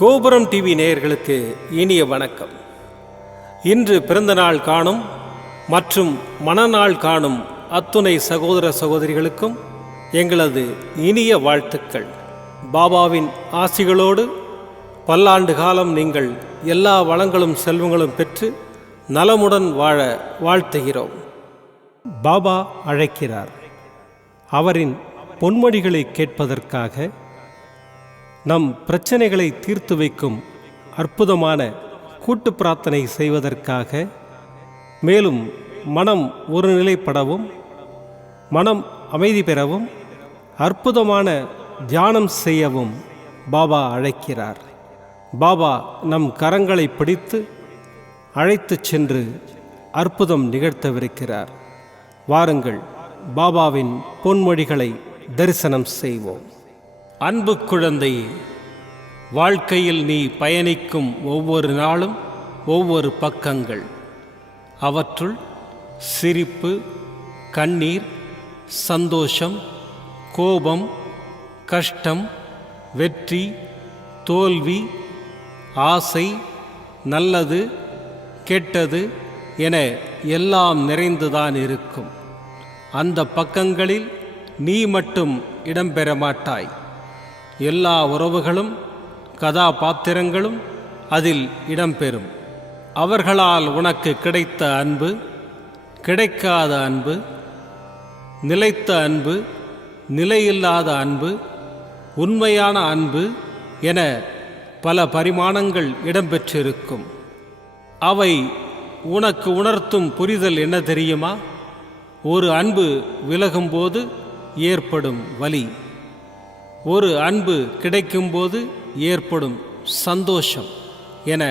கோபுரம் டிவி நேயர்களுக்கு இனிய வணக்கம். இன்று பிறந்தநாள் காணும் மற்றும் மணநாள் காணும் அத்துணை சகோதர சகோதரிகளுக்கும் எங்களது இனிய வாழ்த்துக்கள். பாபாவின் ஆசிகளோடு பல்லாண்டு காலம் நீங்கள் எல்லா வளங்களும் செல்வங்களும் பெற்று நலமுடன் வாழ வாழ்த்துகிறோம். பாபா அழைக்கிறார். அவரின் பொன்மொழிகளை கேட்பதற்காக, நம் பிரச்சனைகளை தீர்த்து வைக்கும் அற்புதமான கூட்டு பிரார்த்தனை செய்வதற்காக, மேலும் மனம் ஒருநிலைப்படவும் மனம் அமைதி பெறவும் அற்புதமான தியானம் செய்யவும் பாபா அழைக்கிறார். பாபா நம் கரங்களை பிடித்து அழைத்து சென்று அற்புதம் நிகழ்த்தவிருக்கிறார். வாருங்கள், பாபாவின் பொன்மொழிகளை தரிசனம் செய்வோம். அன்பு குழந்தையே, வாழ்க்கையில் நீ பயணிக்கும் ஒவ்வொரு நாளும் ஒவ்வொரு பக்கங்கள். அவற்றுள் சிரிப்பு, கண்ணீர், சந்தோஷம், கோபம், கஷ்டம், வெற்றி, தோல்வி, ஆசை, நல்லது, கெட்டது என எல்லாம் நிறைந்துதான் இருக்கும். அந்த பக்கங்களில் நீ மட்டும் இடம்பெற மாட்டாய். எல்லா உறவுகளும் கதாபாத்திரங்களும் அதில் இடம்பெறும். அவர்களால் உனக்கு கிடைத்த அன்பு, கிடைக்காத அன்பு, நிலைத்த அன்பு, நிலையில்லாத அன்பு, உண்மையான அன்பு என பல பரிமாணங்கள் இடம்பெற்றிருக்கும். அவை உனக்கு உணர்த்தும் புரிதல் என்ன தெரியுமா? ஒரு அன்பு விலகும்போது ஏற்படும் வலி, ஒரு அன்பு கிடைக்கும்போது ஏற்படும் சந்தோஷம் என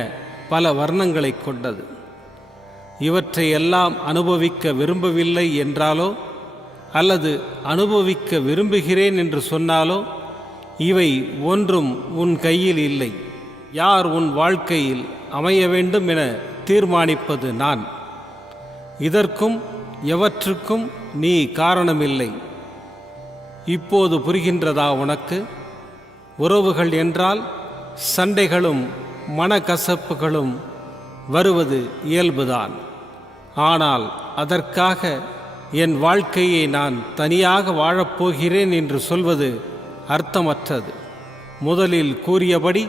பல வர்ணங்களை கொண்டது. இவற்றையெல்லாம் அனுபவிக்க விரும்பவில்லை என்றாலோ அல்லது அனுபவிக்க விரும்புகிறேன் என்று சொன்னாலோ இவை ஒன்றும் உன் கையில் இல்லை. யார் உன் வாழ்க்கையில் அமைய வேண்டும் என தீர்மானிப்பது நான். இதற்கும் எவற்றுக்கும் நீ காரணமில்லை. இப்போது புரிகின்றதா உனக்கு? உறவுகள் என்றால் சண்டைகளும் மனக்கசப்புகளும் வருவது இயல்புதான். ஆனால் அதற்காக என் வாழ்க்கையை நான் தனியாக வாழப்போகிறேன் என்று சொல்வது அர்த்தமற்றது. முதலில் கூறியபடி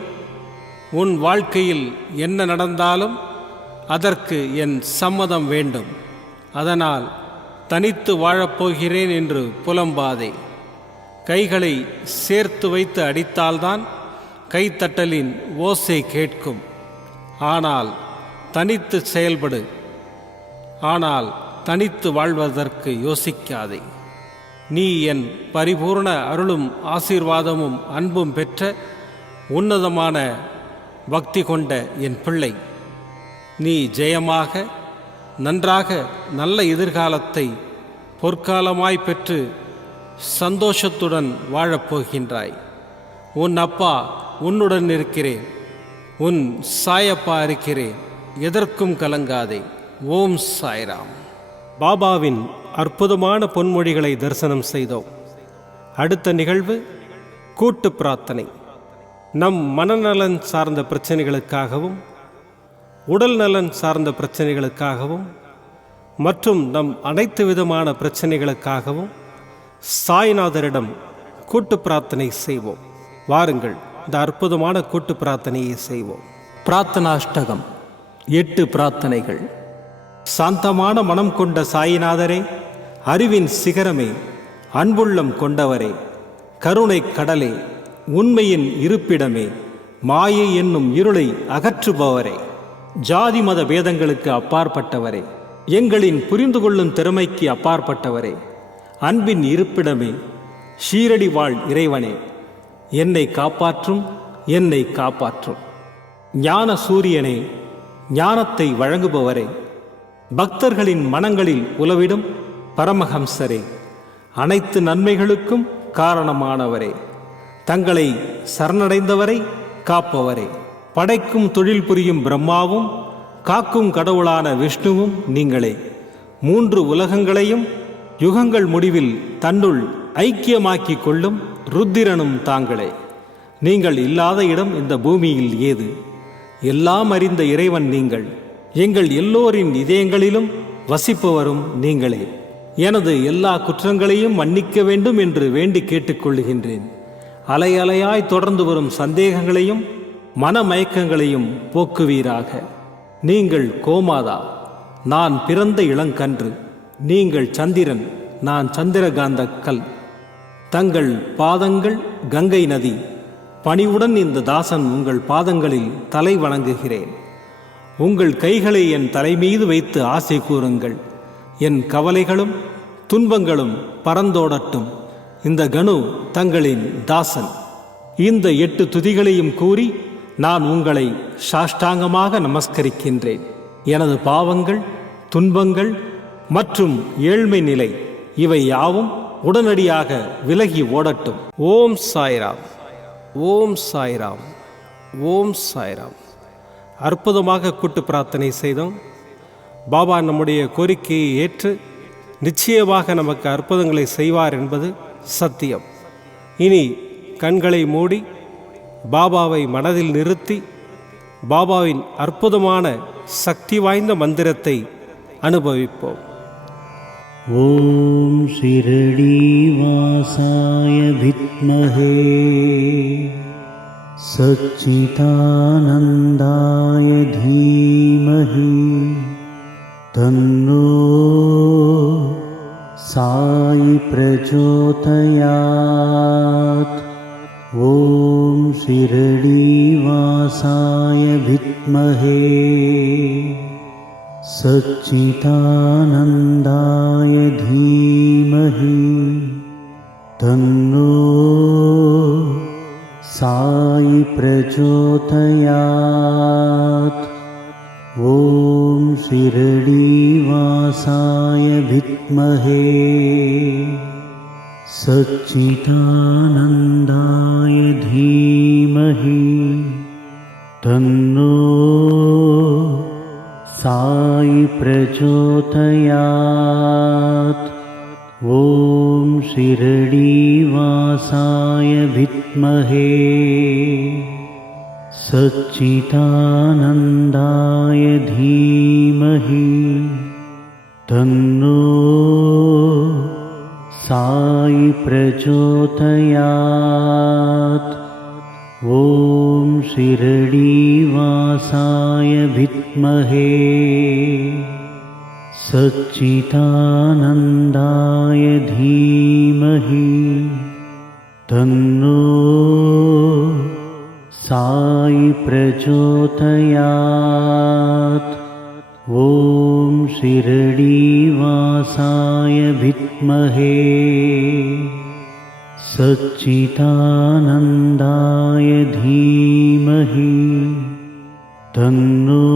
உன் வாழ்க்கையில் என்ன நடந்தாலும் அதற்கு என் சம்மதம் வேண்டும். அதனால் தனித்து வாழப்போகிறேன் என்று புலம்பாதே. கைகளை சேர்த்து வைத்து அடித்தால்தான் கைத்தட்டலின் ஓசை கேட்கும். ஆனால் தனித்து செயல்படு. ஆனால் தனித்து வாழ்வதற்கு யோசிக்காதே. நீ என் பரிபூர்ண அருளும் ஆசீர்வாதமும் அன்பும் பெற்ற உன்னதமான பக்தி கொண்ட என் பிள்ளை. நீ ஜெயமாக, நன்றாக, நல்ல எதிர்காலத்தை பொற்காலமாய் பெற்று சந்தோஷத்துடன் வாழப்போகின்றாய். உன் அப்பா உன்னுடன் இருக்கிறேன். உன் சாயப்பா இருக்கிறேன். எதற்கும் கலங்காதே. ஓம் சாய்ராம். பாபாவின் அற்புதமான பொன்மொழிகளை தரிசனம் செய்தோம். அடுத்த நிகழ்வு கூட்டு பிரார்த்தனை. நம் மனநலன் சார்ந்த பிரச்சனைகளுக்காகவும், உடல் நலன் சார்ந்த பிரச்சனைகளுக்காகவும் மற்றும் நம் அனைத்து விதமான பிரச்சனைகளுக்காகவும் சாய்நாதரிடம் கூட்டு பிரார்த்தனை செய்வோம். வாருங்கள், இந்த அற்புதமான கூட்டு பிரார்த்தனையை செய்வோம். பிரார்த்தனாஷ்டகம். 8 பிரார்த்தனைகள். சாந்தமான மனம் கொண்ட சாயிநாதரே, அறிவின் சிகரமே, அன்புள்ளம் கொண்டவரே, கருணை கடலே, உண்மையின் இருப்பிடமே, மாயை என்னும் இருளை அகற்றுபவரே, ஜாதி மத பேதங்களுக்கு அப்பாற்பட்டவரே, எங்களின் புரிந்து கொள்ளும் திறமைக்கு அப்பாற்பட்டவரே, அன்பின் இருப்பிடமே, ஷீரடி வாழ் இறைவனே, என்னை காப்பாற்றும், என்னை காப்பாற்றும். ஞான சூரியனே, ஞானத்தை வழங்குபவரே, பக்தர்களின் மனங்களில் உலவிடும் பரமஹம்சரே, அனைத்து நன்மைகளுக்கும் காரணமானவரே, தங்களை சரணடைந்தவரை காப்பவரே, படைக்கும் தொழில் புரியும் பிரம்மாவும் காக்கும் கடவுளான விஷ்ணுவும் நீங்களே. 3 உலகங்களையும் யுகங்கள் முடிவில் தன்னுள் ஐக்கியமாக்கிக் கொள்ளும் ருத்திரனும் தாங்களே. நீங்கள் இல்லாத இடம் இந்த பூமியில் ஏது? எல்லாம் அறிந்த இறைவன் நீங்கள். எங்கள் எல்லோரின் இதயங்களிலும் வசிப்பவரும் நீங்களே. எனது எல்லா குற்றங்களையும் மன்னிக்க வேண்டும் என்று வேண்டி கேட்டுக்கொள்கின்றேன். அலை அலையாய் தொடர்ந்து வரும் சந்தேகங்களையும் மனமயக்கங்களையும் போக்குவீராக. நீங்கள் கோமாதா, நான் பிறந்த இளங்கன்று. நீங்கள் சந்திரன், நான் சந்திரகாந்த கல். தங்கள் பாதங்கள் கங்கை நதி. பணிவுடன் இந்த தாசன் உங்கள் பாதங்களில் தலை வணங்குகிறேன். உங்கள் கைகளை என் தலைமீது வைத்து ஆசை கூறுங்கள். என் கவலைகளும் துன்பங்களும் பறந்தோடட்டும். இந்த கணு தங்களின் தாசன். இந்த 8 துதிகளையும் கூறி நான் உங்களை சாஷ்டாங்கமாக நமஸ்கரிக்கின்றேன். எனது பாவங்கள், துன்பங்கள் மற்றும் ஏழ்மை நிலை இவை யாவும் உடனடியாக விலகி ஓடட்டும். ஓம் சாய்ராம், ஓம் சாய்ராம், ஓம் சாய்ராம். அற்புதமாக கூட்டு பிரார்த்தனை செய்தோம். பாபா நம்முடைய கோரிக்கையை ஏற்று நிச்சயமாக நமக்கு அற்புதங்களை செய்வார் என்பது சத்தியம். இனி கண்களை மூடி பாபாவை மனதில் நிறுத்தி பாபாவின் அற்புதமான சக்தி வாய்ந்த மந்திரத்தை அனுபவிப்போம். ஓம் ஷிரடி வாசாய வித்மஹே சச்சிதானந்தாய தீமஹி தன்னோ சாயி பிரச்சோதயாத். ஓம் ஷிரடி வாசாய வித்மஹே சச்சிதானந்தாய தீமஹி தன்னோ சாயி பிரச்சோதயாத். ஓம் ஷிரடி வாசாய வித்மஹே சச்சிதானந்தாய தீமஹி தன்னோ சாயி பிரச்சோதயாத். ஓம் ஷிரடி வாசாய வித்மஹே சச்சிதானந்தாய தீமஹி தன்னோ சாயி பிரச்சோதயாத். ஓம் ஷிரடி வாசாய வித்மஹே சச்சிதானந்தாய தீமஹி தன்னோ சாயி பிரச்சோதயாத். ஓம் ஷிரடி வாசாய வித்மஹே சச்சிதானந்தாய தீமஹி தன்னோ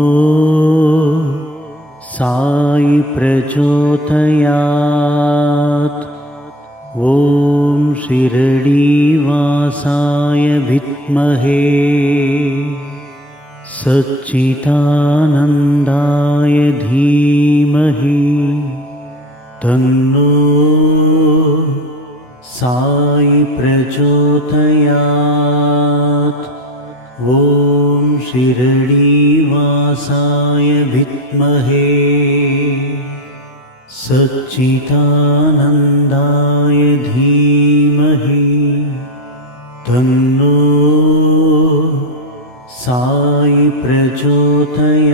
சாயி பிரச்சோதயாத். ஓம் ஷிரடி வாசாய வித்மஹே சச்சிதானந்தாய தீமஹி தன்னோ சாயி பிரச்சோதயாத். ஓம் ஷிரடி வாசாய வித்மஹே சச்சிதானந்தாய தீமஹி தன்னோ சாயி பிரச்சோதயாத்.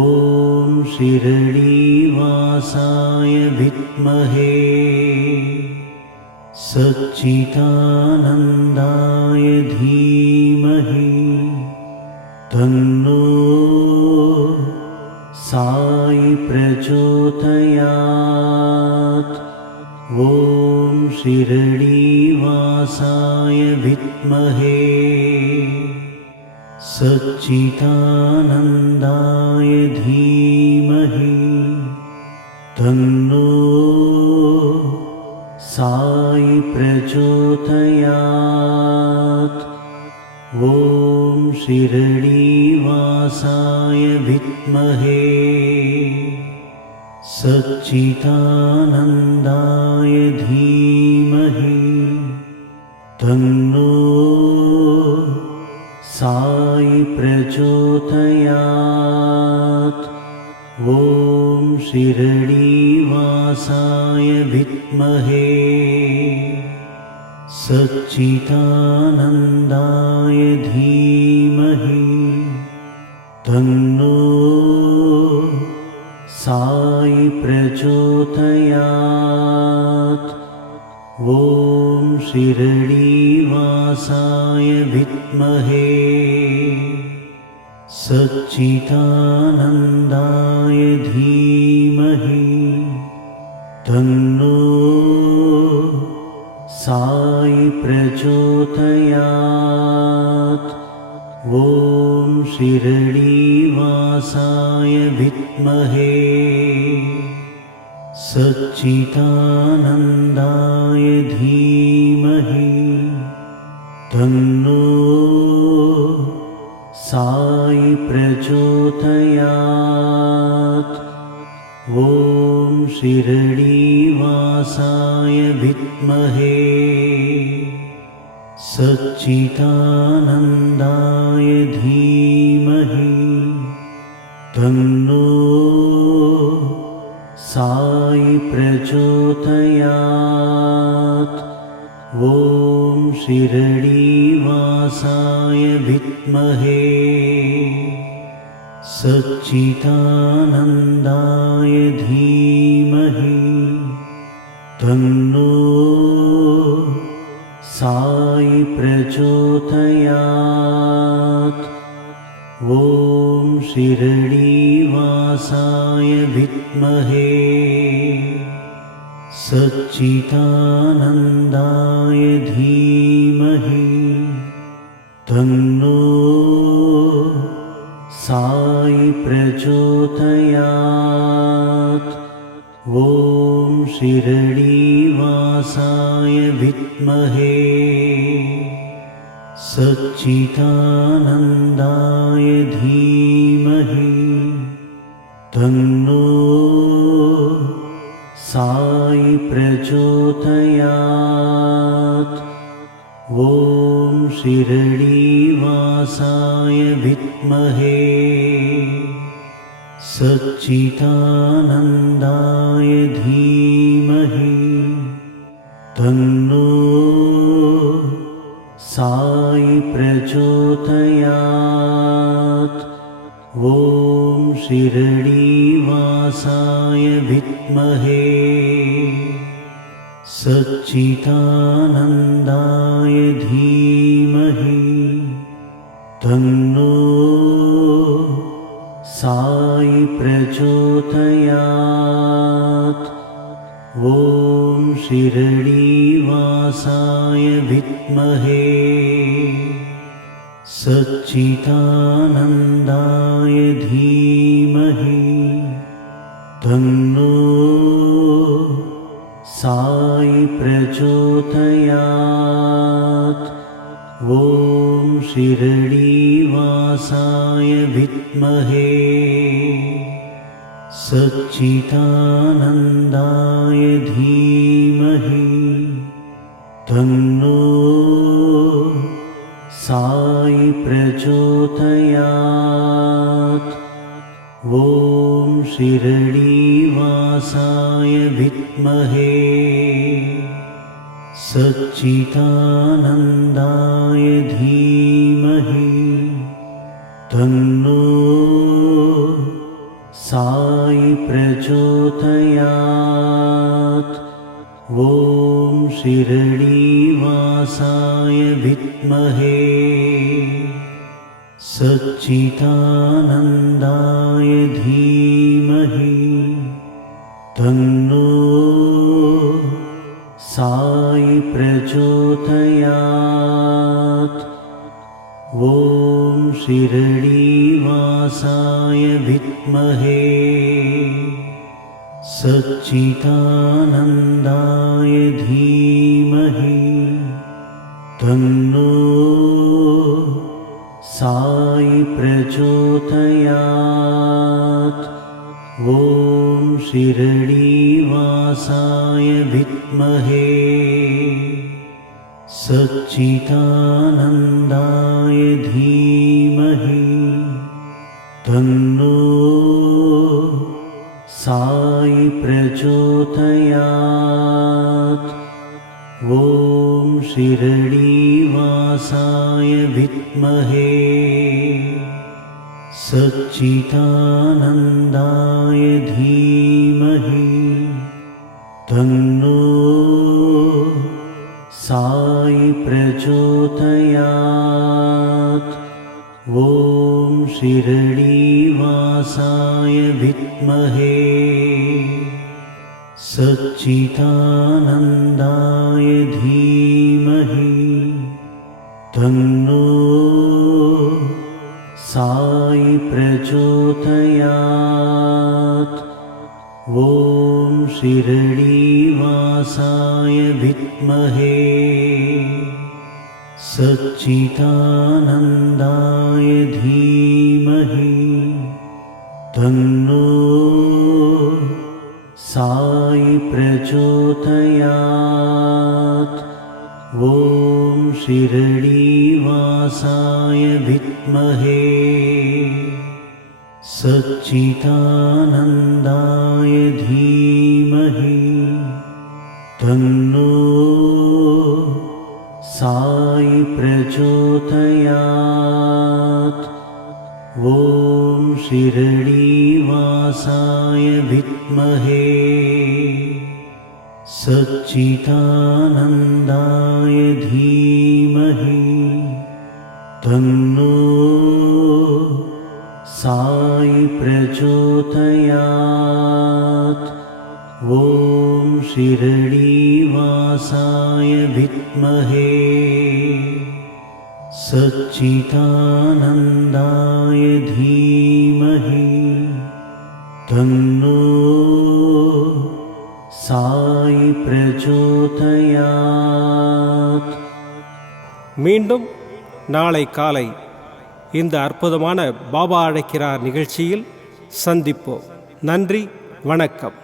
ஓம் ஷிரடி வாசாய வித்மஹே சச்சிதானந்தாய தீமஹி தன்னோ சாயி பிரச்சோதயாத். ஓம் ஷிரடி வாசாய வித்மஹே சச்சிதானந்தாய தீமஹி தன்னோ சாயி பிரச்சோதயாத். ஓம் ஷிரடி வாசாய வித்மஹே சச்சிதானந்தாய தீமஹி तन्नो साई प्रचोदयात्। ॐ शिरडीवासाय विद्महे सच्चिदानन्दाय धीमहि तन्नो साई प्रचोदयात्। ॐ शिरडीवासाय विद्महे सच्चिदानन्दाय धीमहि तन्नो साई प्रचोदयात्। ॐ शिरडीवासाय विद्महे सच्चिदानन्दाय धीमहि तन्नो साई प्रचोदयात्। ॐ शिरडीवासाय विद्महे सच्चिदानन्दाय धीमहि तन्नो साई प्रचोदयात्। ॐ शिरडीवासाय विद्महे सच्चिदानन्दाय धीमहि तन्नो साई प्रचोदयात्। ॐ शिरडीवासाय विद्महे सच्चिदानन्दाय धीमहि तन्नो साई प्रचोदयात्। ॐ शिरडीवासाय विद्महे सच्चिदानन्दाय धीमहि तन्नो साई प्रचोदयात्। ॐ शिरडीवासाय विद्महे सच्चिदानन्दाय धीमहि तन्नो साई प्रचोदयात्। ॐ शिरडीवासाय विद्महे सच्चिदानन्दाय धीमहि तन्नो साई प्रचोदयात्। ॐ शिरडीवासाय विद्महे सच्चिदानन्दाय धीमहि तन्नो साई प्रचोदयात्। ॐ शिरडीवासाय विद्महे सच्चिदानन्दाय धीमहि तन्नो साई प्रचोदयात्। ॐ शिरडीवासाय विद्महे सच्चिदानन्दाय धीमहि तन्नो साई प्रचोदयात्। ॐ शिरडीवासाय विद्महे सच्चिदानन्दाय धीमहि तन्नो साई प्रचोदयात्। ॐ शिरडीवासाय विद्महे सच्चिदानन्दाय धीमहि तन्नो साई प्रचोदयात्। ॐ शिरडीवासाय विद्महे सच्चिदानन्दाय धीमहि तन्नो साई प्रचोदयात्। ॐ शिरडीवासाय विद्महे सच्चिदानन्दाय धीमहि तन्नो साई प्रचोदयात्। ॐ शिरडीवासाय विद्महे सच्चिदानन्दाय धीमहि तन्नो साई प्रचोदयात्। ॐ शिरडीवासाय विद्महे सच्चिदानन्दाय धीमहि तन्नो साई प्रचोदयात्। ॐ शिरडीवासाय विद्महे सच्चिदानन्दाय धीमहि तन्नो साई प्रचोदयात्। ॐ शिरडीवासाय विद्महे सच्चिदानन्दाय धीमहि तन्नो साई प्रचोदयात्। ॐ शिरडीवासाय विद्महे सच्चिदानन्दाय धीमहि तन्नो साई प्रचोदयात्। மீண்டும் நாளை காலை இந்த அற்புதமான பாபா அழைக்கிறார் நிகழ்ச்சியில் சந்திப்போம். நன்றி, வணக்கம்.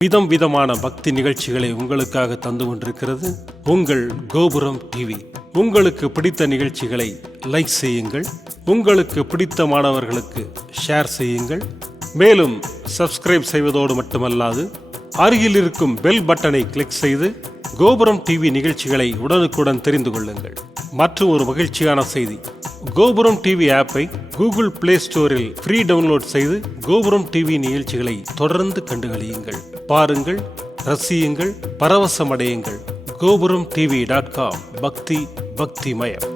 விதம் விதமான பக்தி நிகழ்ச்சிகளை உங்களுக்காக தந்து கொண்டிருக்கிறது உங்கள் கோபுரம் டிவி. உங்களுக்கு பிடித்த நிகழ்ச்சிகளை லைக் செய்யுங்கள், உங்களுக்கு பிடித்த மாணவர்களுக்கு ஷேர் செய்யுங்கள். மேலும் சப்ஸ்கிரைப் செய்வதோடு மட்டுமல்லாது அருகில் இருக்கும் பெல் பட்டனை கிளிக் செய்து கோபுரம் டிவி நிகழ்ச்சிகளை உடனுக்குடன் தெரிந்து கொள்ளுங்கள். மற்றும் ஒரு மகிழ்ச்சியான செய்தி, கோபுரம் டிவி ஆப்பை கூகுள் பிளே ஸ்டோரில் ஃப்ரீ டவுன்லோட் செய்து கோபுரம் டிவி நிகழ்ச்சிகளை தொடர்ந்து கண்டுகளியுங்கள், பாருங்கள், ரசியுங்கள், பரவசமடையுங்கள். gopuramtv.com பக்தி பக்திமயம்.